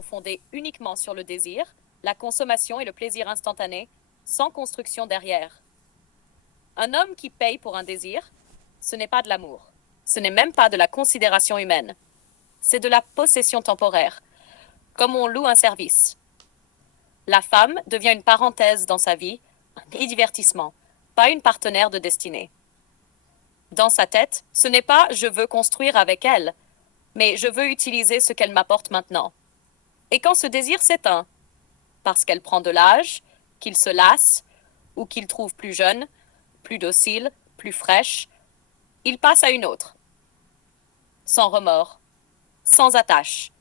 relation fondée uniquement sur le désir, la consommation et le plaisir instantané, sans construction derrière. Un homme qui paye pour un désir, ce n'est pas de l'amour. Ce n'est même pas de la considération humaine. C'est de la possession temporaire, comme on loue un service. La femme devient une parenthèse dans sa vie, un divertissement, pas une partenaire de destinée. Dans sa tête, ce n'est pas je veux construire avec elle, mais je veux utiliser ce qu'elle m'apporte maintenant. Et quand ce désir s'éteint, parce qu'elle prend de l'âge, qu'il se lasse, ou qu'il trouve plus jeune, plus docile, plus fraîche, il passe à une autre, sans remords, sans attache,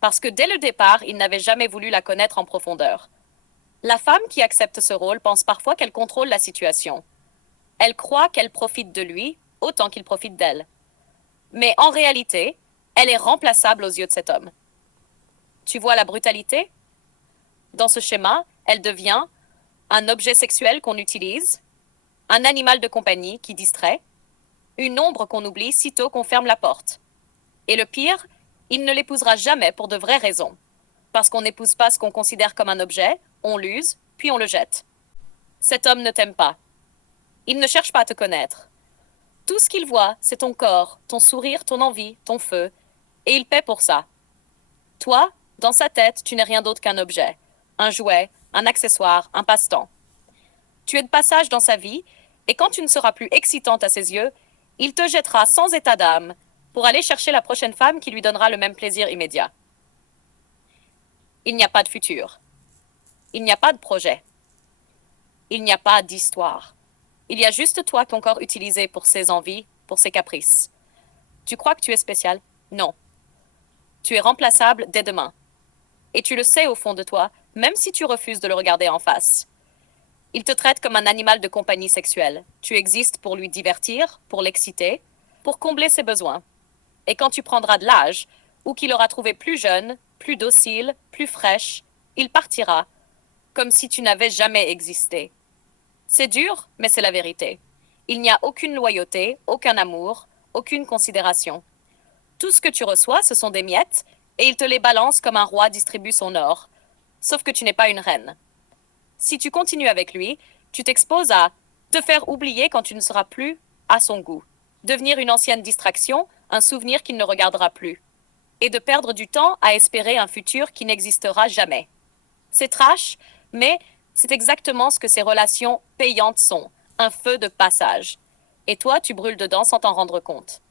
parce que dès le départ, il n'avait jamais voulu la connaître en profondeur. La femme qui accepte ce rôle pense parfois qu'elle contrôle la situation. Elle croit qu'elle profite de lui autant qu'il profite d'elle. Mais en réalité, elle est remplaçable aux yeux de cet homme. Tu vois la brutalité? Dans ce schéma, elle devient un objet sexuel qu'on utilise, un animal de compagnie qui distrait, une ombre qu'on oublie sitôt qu'on ferme la porte. Et le pire, il ne l'épousera jamais pour de vraies raisons. Parce qu'on n'épouse pas ce qu'on considère comme un objet, on l'use, puis on le jette. Cet homme ne t'aime pas. Il ne cherche pas à te connaître. Tout ce qu'il voit, c'est ton corps, ton sourire, ton envie, ton feu, et il paie pour ça. Toi, dans sa tête, tu n'es rien d'autre qu'un objet, un jouet, un accessoire, un passe-temps. Tu es de passage dans sa vie, et quand tu ne seras plus excitante à ses yeux, il te jettera sans état d'âme pour aller chercher la prochaine femme qui lui donnera le même plaisir immédiat. Il n'y a pas de futur. Il n'y a pas de projet. Il n'y a pas d'histoire. Il y a juste toi, ton corps utilisé pour ses envies, pour ses caprices. Tu crois que tu es spécial? Non. Tu es remplaçable dès demain. Et tu le sais au fond de toi, même si tu refuses de le regarder en face. Il te traite comme un animal de compagnie sexuelle. Tu existes pour lui divertir, pour l'exciter, pour combler ses besoins. Et quand tu prendras de l'âge, ou qu'il aura trouvé plus jeune, plus docile, plus fraîche, il partira, comme si tu n'avais jamais existé. C'est dur, mais c'est la vérité. Il n'y a aucune loyauté, aucun amour, aucune considération. Tout ce que tu reçois, ce sont des miettes, et il te les balance comme un roi distribue son or. Sauf que tu n'es pas une reine. Si tu continues avec lui, tu t'exposes à te faire oublier quand tu ne seras plus à son goût, devenir une ancienne distraction, un souvenir qu'il ne regardera plus, et de perdre du temps à espérer un futur qui n'existera jamais. C'est trash, mais c'est exactement ce que ces relations payantes sont, un feu de passage. Et toi, tu brûles dedans sans t'en rendre compte.